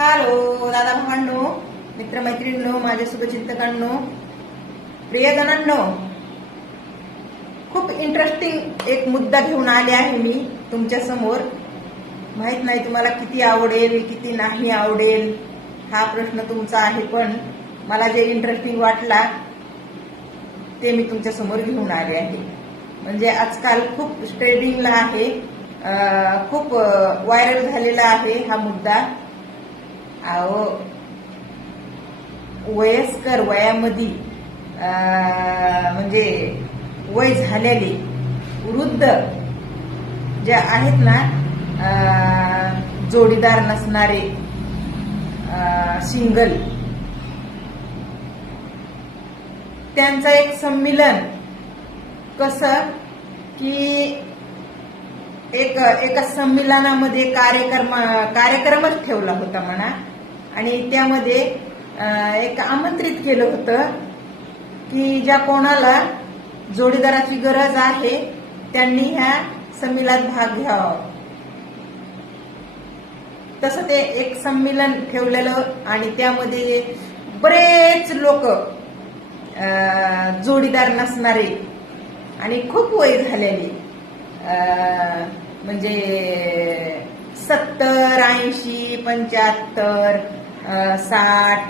Hello दादा भावांनो, मित्रमैत्रिणींनो, माझ्या शुभचिंतकांनो, प्रियजनांनो, खूप इंटरेस्टिंग एक मुद्दा घेऊन आले आहे मी तुमच्या समोर. माहित नाही तुम्हाला किती आवडेल किती नाही आवडेल हा प्रश्न तुमचा आहे, पण मला जे इंटरेस्टिंग वाटला ते मी तुमच्या समोर घेऊन आले आहे. म्हणजे आजकाल खूप ट्रेंडिंगला आहे, खूप व्हायरल झालेला आहे हा मुद्दा. वयस्कर वयामध्ये म्हणजे वय झालेले वृद्ध जे आहेत ना, जोडीदार नसणारे, सिंगल, त्यांचं एक संमेलन कसं की एका संमेलनामध्ये कार्यक्रमच ठेवला होता म्हणा, आणि त्यामध्ये एक आमंत्रित केलं होतं की ज्या कोणाला जोडीदाराची गरज आहे त्यांनी ह्या संमेलनात भाग घ्यावा. तसं ते एक संमेलन ठेवलेलं आणि त्यामध्ये बरेच लोक जोडीदार नसणारे आणि खूप वय झालेले, म्हणजे 70, 80, 75, 60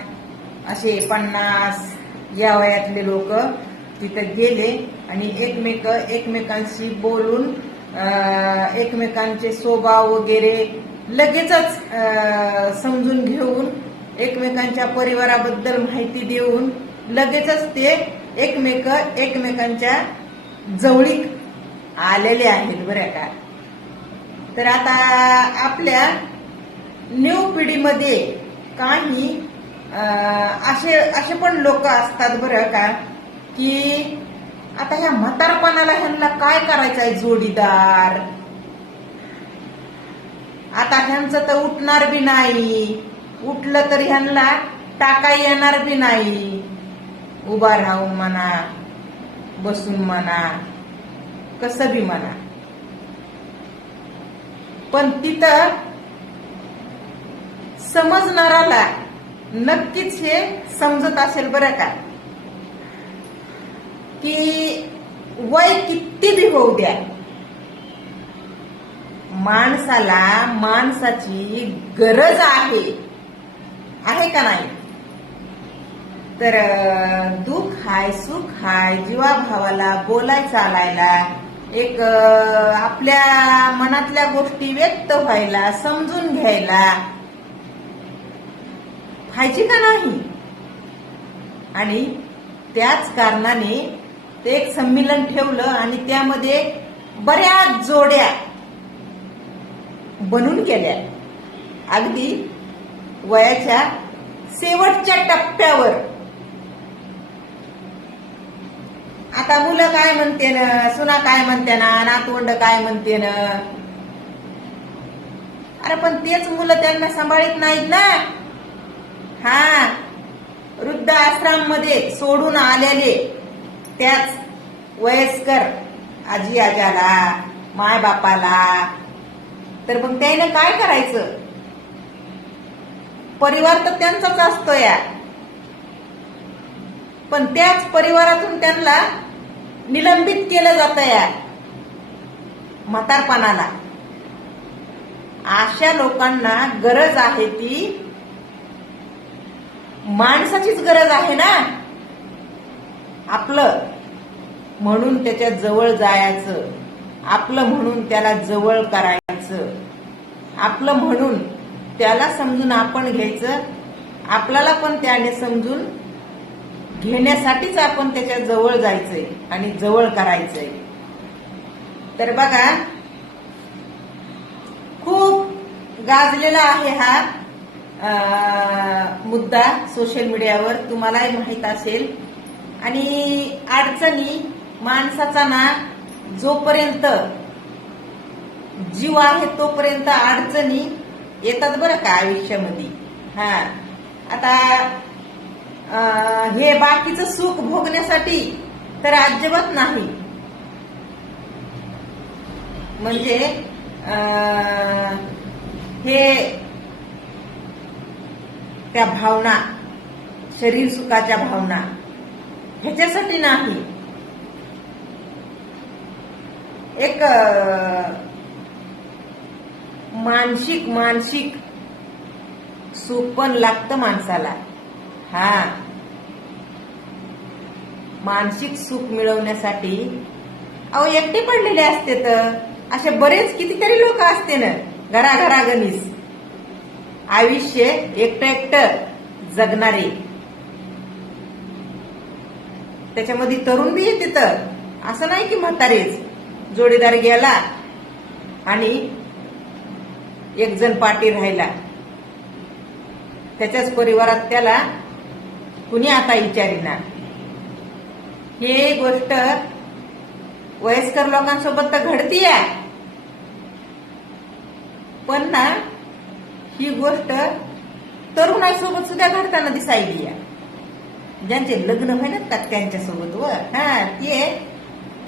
असे 50 या वयातले लोक तिथं गेले आणि एकमेकांशी बोलून एकमेकांचे स्वभाव वगैरे लगेचच समजून घेऊन, एकमेकांच्या परिवाराबद्दल माहिती देऊन लगेचच ते एकमेकांच्या जवळीक आलेले आहेत बरं का. तर आता आपल्या न्यू पिढीमध्ये काही असे पण लोक असतात बरं का, की आता ह्या म्हातारपणाला ह्यांना काय करायचं आहे जोडीदार. आता ह्यांचं तर उठणार बी नाही, उठलं तर ह्यांना टाका येणार बी नाही, उभा राहून म्हणा, बसून म्हणा, कसं बी म्हणा. पण तिथं समजणाराला नक्कीच हे समजत असेल बरं का, की वय किती बी होऊ द्या, माणसाला माणसाची गरज आहे का नाही. तर दुःख हाय, सुख हाय, जीवाभावाला बोलाय चालायला, एक आपल्या मनातल्या गोष्टी व्यक्त व्हायला, समजून घ्यायला पाहिजे का नाही. आणि त्याच कारणाने ते एक संमेलन ठेवलं आणि त्यामध्ये बऱ्याच जोड्या बनून गेल्या, अगदी वयाच्या शेवटच्या टप्प्यावर. आता मुलं काय म्हणते ना, सुना काय म्हणते ना, नातवंड काय म्हणते ना. अरे पण तेच मुलं त्यांना सांभाळत नाहीत ना. हा, वृद्ध आश्रम मध्ये सोडून आलेले त्याच वयस्कर आजी आजाला, माय बापाला, तर मग त्याने काय करायचं. परिवार तर त्यांचाच असतो या, पण त्याच परिवारातून त्यांना निलंबित केलं जातं या म्हातारपणाला. अशा लोकांना गरज आहे ती माणसाचीच गरज आहे ना, आपलं म्हणून त्याच्या जवळ जायचं, आपलं म्हणून त्याला जवळ करायचं, आपलं म्हणून त्याला समजून आपण घ्यायचं, आपल्याला पण त्याने समजून घेण्यासाठीच आपण त्याच्या जवळ जायचंय आणि जवळ करायचंय. तर बघा, खूप गाजलेला आहे हा मुद्दा सोशल मीडियावर, तुम्हालाही माहित असेल. आणि अडचणी माणसाचा ना, जोपर्यंत जीव आहे तोपर्यंत अडचणी येतात बरं का आयुष्यामध्ये. हा, आता हे बाकीचं सुख भोगण्यासाठी तर अजिबात नाही. म्हणजे हे त्या भावना, शरीर सुखाच्या भावना, ह्याच्यासाठी नाही. एक मानसिक सुख पण लागतं माणसाला. हा, मानसिक सुख मिळवण्यासाठी अहो एकटे पडलेले असते तर असे बरेच कितीतरी लोक असते ना घराघरागणीस आयुष्य एकटं जगणारे. त्याच्यामध्ये तरुण बी येते तर असं नाही की म्हातारेच. जोडीदार गेला आणि एक जण पाठी राहिला, त्याच्याच परिवारात त्याला कुणी आता विचारीना. हे गोष्ट वयस्कर लोकांसोबत तर घडतीये, पण ना ही गोष्ट तरुणांसोबत सुद्धा घडताना दिसायली. ज्यांचे लग्न व्हायला त्यांच्यासोबत व हा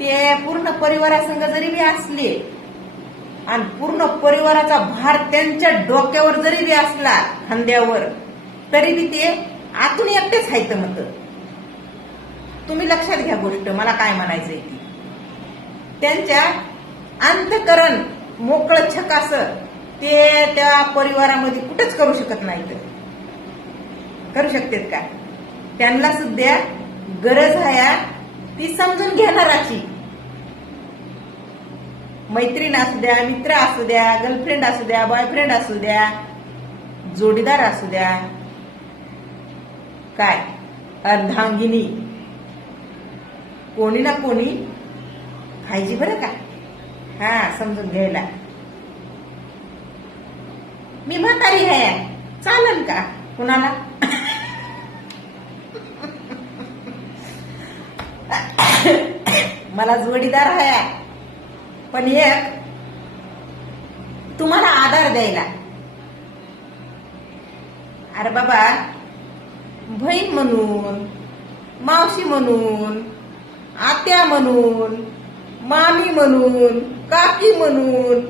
ते पूर्ण परिवारासंग जरी बी असले आणि पूर्ण परिवाराचा भार त्यांच्या डोक्यावर जरी बी असला, खांद्यावर, तरी बी ते आतून एकटेच आहेत. मत तुम्ही लक्षात घ्या गोष्ट, मला काय म्हणायचंय ती. त्यांच्या अंतकरण मोकळं छकास ते त्या परिवारामध्ये कुठेच करू शकत नाहीत. करू शकतात का? त्यांना सुद्धा गरज आहे ती समजून घेणाराची. मैत्रीण असू द्या, मित्र असू द्या, गर्लफ्रेंड असू द्या, बॉयफ्रेंड असू द्या, जोडीदार असू द्या, काय अर्धांगिनी, कोणी ना कोणी पाहिजे बरं का. हा, समजून घ्यायला. मी म्हातारी आहे चालेल का कुणाला? मला जोडीदार आहे, पण एक तुम्हाला आधार द्यायला. अरे बाबा, बहीण म्हणून, मावशी म्हणून, आत्या म्हणून, मामी म्हणून, काकी म्हणून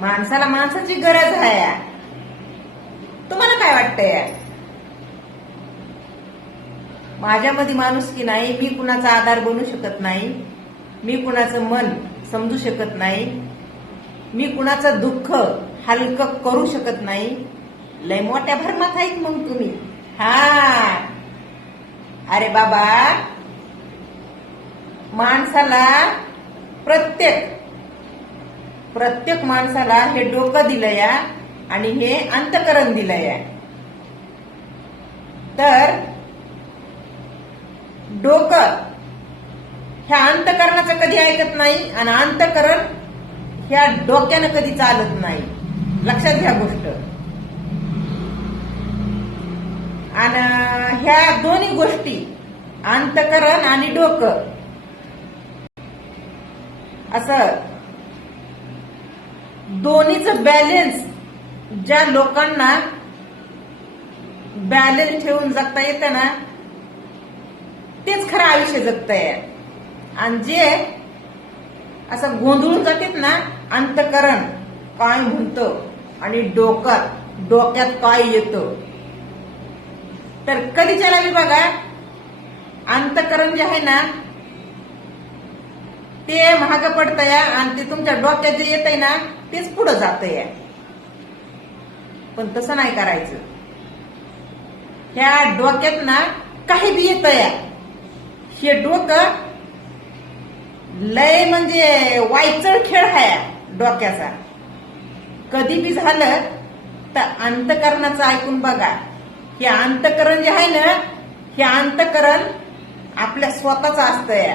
माणसाला माणसाची गरज आहे. तुम्हाला काय वाटतंय? माझ्यामध्ये माणुसकी नाही, मी कुणाचा आधार बनू शकत नाही, मी कुणाचं मन समजू शकत नाही, मी कुणाचं दुःख हलकं करू शकत नाही. लय मोठ्या भरमात आहेत मग तुम्ही. हा, अरे बाबा, माणसाला प्रत्येक माणसाला हे डोकं दिलंय आणि हे अंतकरण दिलंय. तर डोकं ह्या अंतकरणाचं कधी ऐकत नाही आणि अंतकरण ह्या डोक्यानं कधी चालत नाही. लक्षात घ्या गोष्ट. आणि ह्या दोन्ही गोष्टी, अंतकरण आणि डोकं, असं दोन्हीचं बॅलेन्स ज्या लोकांना बॅलेन्स ठेवून जगता येतं ना, तेच खरं आयुष्य जगताय. आणि जे असं गोंधळून जातात ना, अंतकरण काय म्हणतं आणि डोक्यात काय येतं, तर कधी त्याला बी बघा, अंतकरण जे आहे ना ते महाग पडतंय आणि ते तुमच्या डोक्यात जे येतंय ना तेच पुढं जातंय. पण तसं नाही करायचं. ह्या डोक्यात ना काही बी येतंय, हे डोकं लय म्हणजे वायचळ खेळ आहे डोक्याचा. कधी बी झालं तर अंतकरणाचं ऐकून बघा. हे अंतकरण जे आहे ना, हे अंतकरण आपल्या स्वतःच असतंय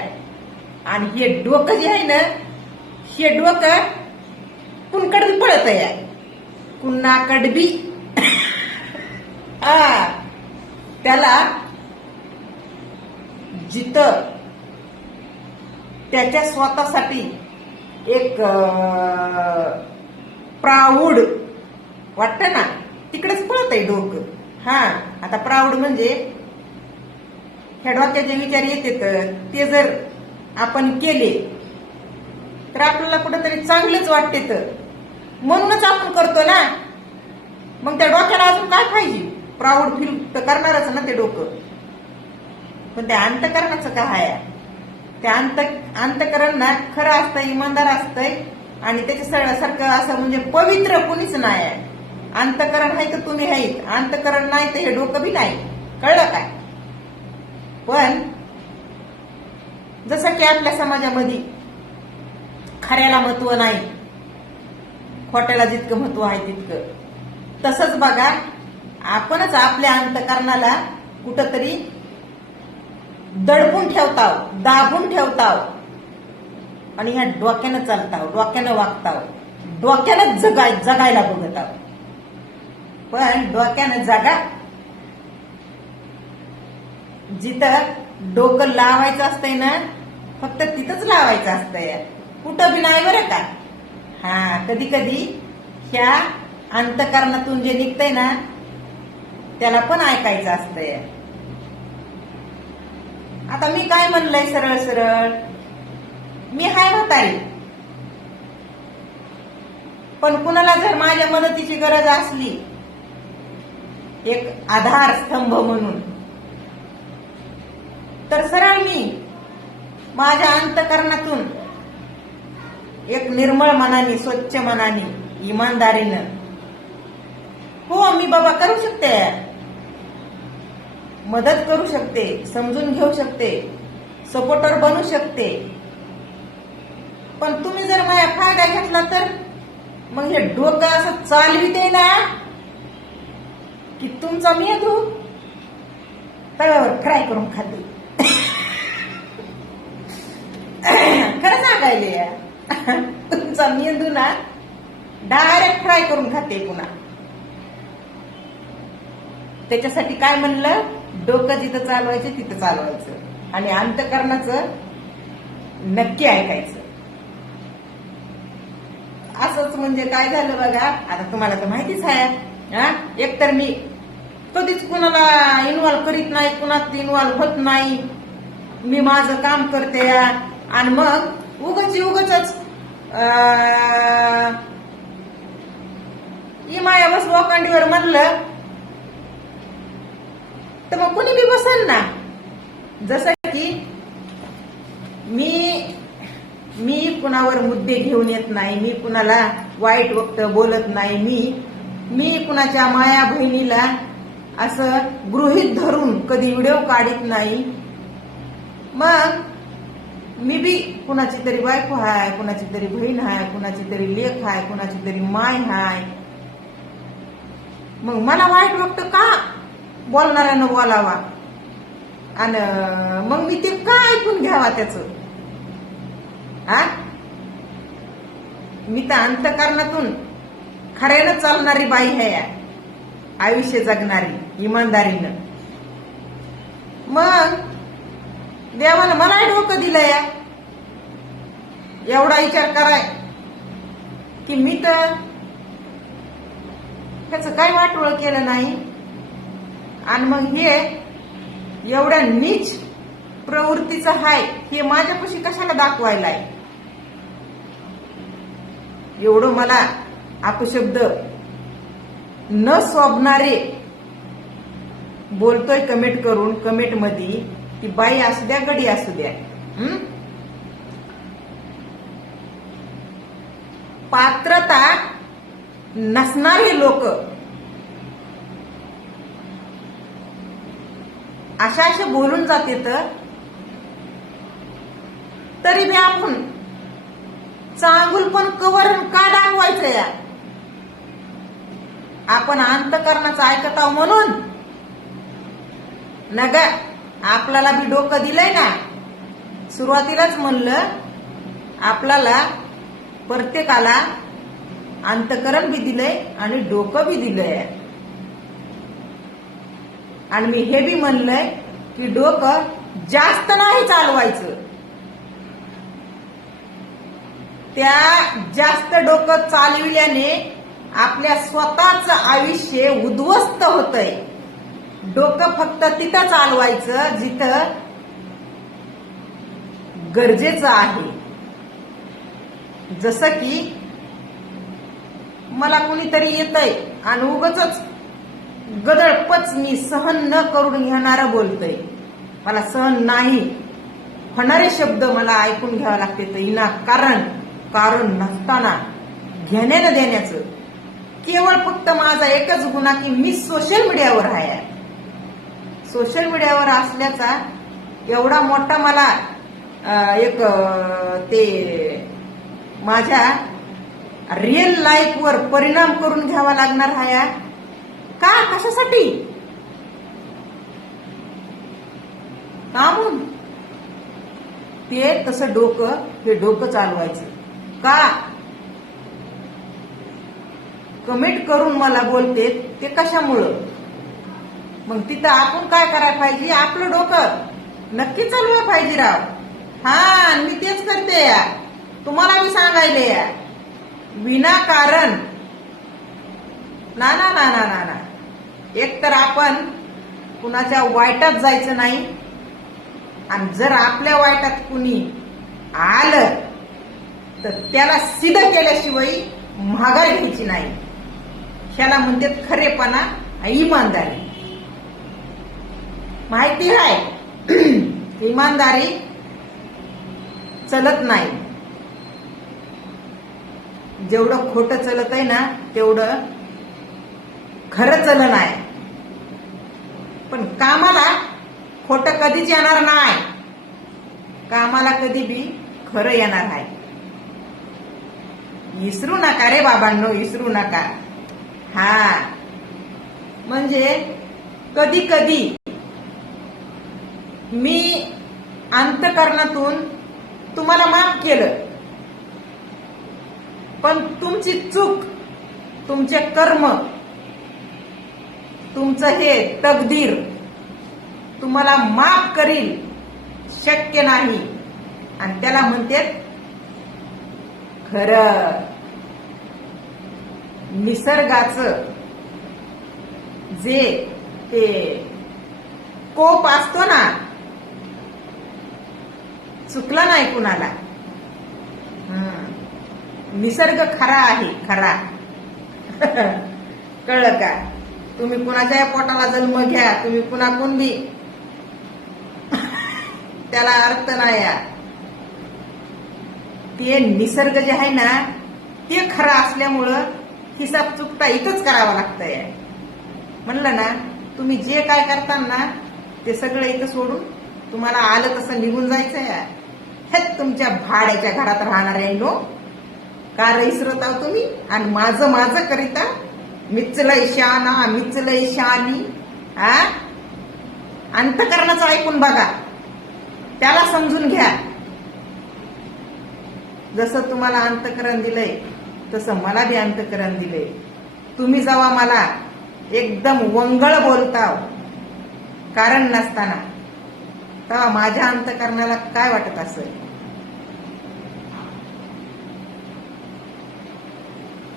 आणि हे डोकं जे आहे ना, हे डोकं कुणकडे पळत आहे, कुणाकडे बी. त्याला जिथं त्याच्या स्वतःसाठी एक प्राऊड वाटतं ना, तिकडेच पळत आहे डोकं. हा, आता प्राऊड म्हणजे ह्या डोक्याचे विचार येते तर ते जर आपण केले तर आपल्याला कुठेतरी चांगलेच वाटते, तर म्हणूनच आपण करतो ना. मग त्या डोक्याला काय पाहिजे, प्राऊड फील तर करणारच ना ते डोकं. पण त्या अंतकरणाचं काय आहे, त्या अंतकरण ना खरं असतं, इमानदार असतंय आणि त्याच्यासारखं असं म्हणजे पवित्र कुणीच नाही आहे. अंतकरण आहे तर तुम्ही आहेत, अंतकरण नाही तर हे डोकं बी नाही. कळलं काय? पण जसं की आपल्या समाजामध्ये खऱ्याला महत्व नाही, खोट्याला जितकं महत्व आहे तितकं, तसंच बघा आपणच आपल्या अंतकरणाला कुठंतरी दडपून ठेवताव, दाबून ठेवताव आणि ह्या डोक्यानं चालताव, डोक्यानं वागताव, डोक्यानं जगायला बघत आहोत. पण डोक्यानं जगा, जिथं डोकं लावायचं असतंय ना फक्त तिथंच लावायचं असतंय, कुठं बी नाही बरं का. हा, कधी कधी ह्या अंतकरणातून जे निघतंय ना त्याला पण ऐकायचं असतंय. आता मी काय म्हणलंय सरळ सरळ, मी हाय म्हातारी, पण कुणाला जर माझ्या मदतीची गरज असली एक आधार स्तंभ म्हणून, तर सरळ मी माझ्या अंतकरणातून एक निर्मळ मनाने, स्वच्छ मनाने, इमानदारीनं, हो मी बाबा करू शकते, मदत करू शकते, समजून घेऊ शकते, सपोर्टर बनू शकते. पण तुम्ही जर माझ्या फायदा घेतला तर मग हे डोकं असं चालविते ना की तुमचा मेंदू तव्यावर फ्राय करून खाते. खरं सांगायले, तुमचा मेंदू ना डायरेक्ट फ्राय करून खाते पुन्हा. त्याच्यासाठी काय म्हणलं, डोकं जिथं चालवायचं तिथं चालवायचं आणि अंतकरणाचं नक्की ऐकायचं. असंच म्हणजे काय झालं बघा, आता तुम्हाला तर माहितीच आहे, एकतर मी कधीच कुणाला इन्व्हॉल्व करीत नाही, कुणात इन्व्हॉल्व होत नाही, मी माझं काम करते आणि मग उगच माया बस लोखंडीवर म्हणलं तर मग कुणी बी बसल ना. जसं की मी कुणावर मुद्दे घेऊन येत नाही, मी कुणाला वाईट वक्त बोलत नाही, मी कुणाच्या माया बहिणीला असं गृहीत धरून कधी व्हिडिओ काढत नाही. मग मी बी कुणाची तरी बायको हाय, कुणाची तरी बहीण हाय, कुणाची तरी लेक हाय, कुणाची तरी माय हाय. मग मला वाईट वक्त का बोलणाऱ्यानं बोलावा आणि मग मी ते का ऐकून घ्यावा त्याचं. मी तर अंतकरणातून खऱ्यानं चालणारी बाई आहे, आयुष्य जगणारी इमानदारीनं. मग देवानं मला डोकं दिलंय एवढा विचार कराय की मी तर त्याचं काय वाटोळ केलं नाही आणि मग हे एवढ्या नीच प्रवृत्तीचं हाय हे माझ्यापाशी कशाला दाखवायलाय. एवढं मला अपशब्द न शोभणारे बोलतोय कमेंट करून, कमेंट मध्ये ती बाई असू द्या गडी असू द्या, पात्रता नसणारे लोक अशा बोलून जाते तरी बी आपण चांगुल पण कवर का दाखवायचं या. आपण अंतकरणाचं ऐकत आहोत म्हणून नग आपल्याला बी डोकं दिलंय ना. सुरुवातीलाच म्हणलं आपल्याला प्रत्येकाला अंतकरण बी दिलंय आणि डोकं बी दिलंय. आणि मी हे बी म्हणलंय की डोकं जास्त नाही चालवायचं. त्या जास्त डोकं चालविल्याने आपल्या स्वतःच आयुष्य उद्ध्वस्त होतंय. डोकं फक्त तिथं चालवायचं जिथं गरजेचं आहे. जसं की मला कुणीतरी येतंय आणि उगाचच गदळपच मी सहन न करून घेणारं बोलतय. मला सहन नाही होणारे शब्द मला ऐकून घ्यावे लागते. कारण नसताना घेण्यानं देण्याचं केवळ फक्त माझा एकच गुन्हा की मी सोशल मीडियावर आहे. सोशल मीडियावर असल्याचा एवढा मोठा मला एक ते माझ्या रिअल लाईफवर परिणाम करून घ्यावा लागणार आहे. का? कशासाठी? म्हणून ते तसं हे डोकं चालवायचं का? कमेंट करून मला बोलते ते कशामुळं? मग तिथं आपण काय करायला पाहिजे? आपलं डोकं नक्की चालवायला पाहिजे राव. मी तेच करते या, तुम्हाला मी सांगायले या. विनाकारण ना ना ना ना ना ना. एक तर आपण कुणाच्या वाईटात जायचं नाही, आणि जर आपल्या वाईटात कुणी आलं तर त्याला सिद्ध केल्याशिवाय माघार घ्यायची नाही. ह्याला म्हणतात खरेपणा, इमानदारी. माहिती आहे इमानदारी चलत नाही. जेवढं खोटं चलत आहे ना तेवढं खरं चलन आहे. पण कामाला खोटं कधीच येणार नाही. कामाला कधी बी खरं येणार आहे. विसरू नका रे बाबांनो, विसरू नका. म्हणजे कधी कधी मी अंतःकरणातून तुम्हाला माफ केलं, पण तुमची चूक, तुमचे कर्म, तुमचं हे तकदीर तुम्हाला माफ करील शक्य नाही. आणि त्याला म्हणते खरं. निसर्गाचं जे ते कोप असतो ना, चुकला नाही कुणाला. निसर्ग खरा आहे, खरा. कळलं का? तुम्ही कुणाच्या पोटाला जन्म घ्या, तुम्ही कुणाकून बी, त्याला अर्थ नाही. ते निसर्ग जे आहे ना ते खरं असल्यामुळं हिसाब चुकता इथंच करावा लागतंय. म्हणलं ना, तुम्ही जे काय करता ना ते सगळं इथं सोडून तुम्हाला आलं तसं निघून जायचंय. हेच तुमच्या भाड्याच्या घरात राहणार आहे नो. का रईसरत आहो तुम्ही? आणि माझं करिता मिचलय शाना, मिचलय शानी. अंतःकरणाचं ऐकून बघा, त्याला समजून घ्या. जसं तुम्हाला अंतःकरण दिलंय तसं मला बी अंतःकरण दिलंय. तुम्ही जेव्हा मला एकदम वंगळ बोलता कारण नसताना, तेव्हा माझ्या अंतःकरणाला काय वाटत असेल?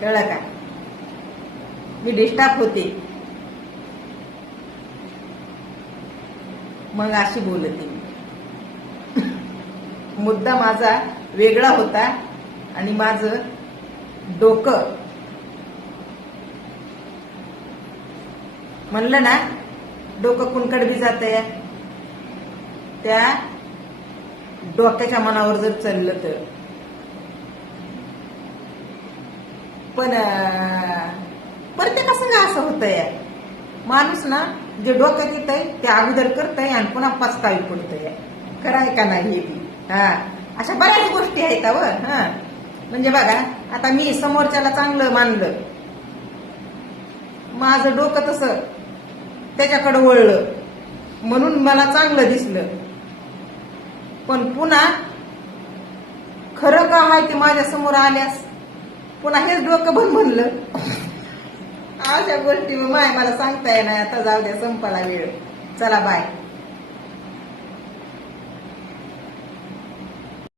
कळलं का? मी डिस्टर्ब होते, मग अशी बोलते. मुद्दा माझा वेगळा होता आणि माझं डोकं, म्हणलं ना, डोकं कुणकड बी जातंय. त्या डोक्याच्या मनावर जर चाललं तर. पण प्रत्येकासंग असं होतंय. माणूस ना जे डोक्यात येतंय ते अगोदर करतंय आणि पुन्हा पस्तावी पडतंय. कराय का नाही हे बी. अशा बऱ्याच गोष्टी आहेत. म्हणजे बघा, आता मी समोरच्याला चांगलं मानलं, माझं डोकं तसं त्याच्याकडे वळलं म्हणून मला चांगलं दिसलं. पण पुन्हा खरं का आहे ते माझ्या समोर आल्यास पुन्हा हेच डोकं म्हणलं. अशा गोष्टी मला सांगता येणार. आता जाऊ द्या, संपाला वेळ. चला बाय.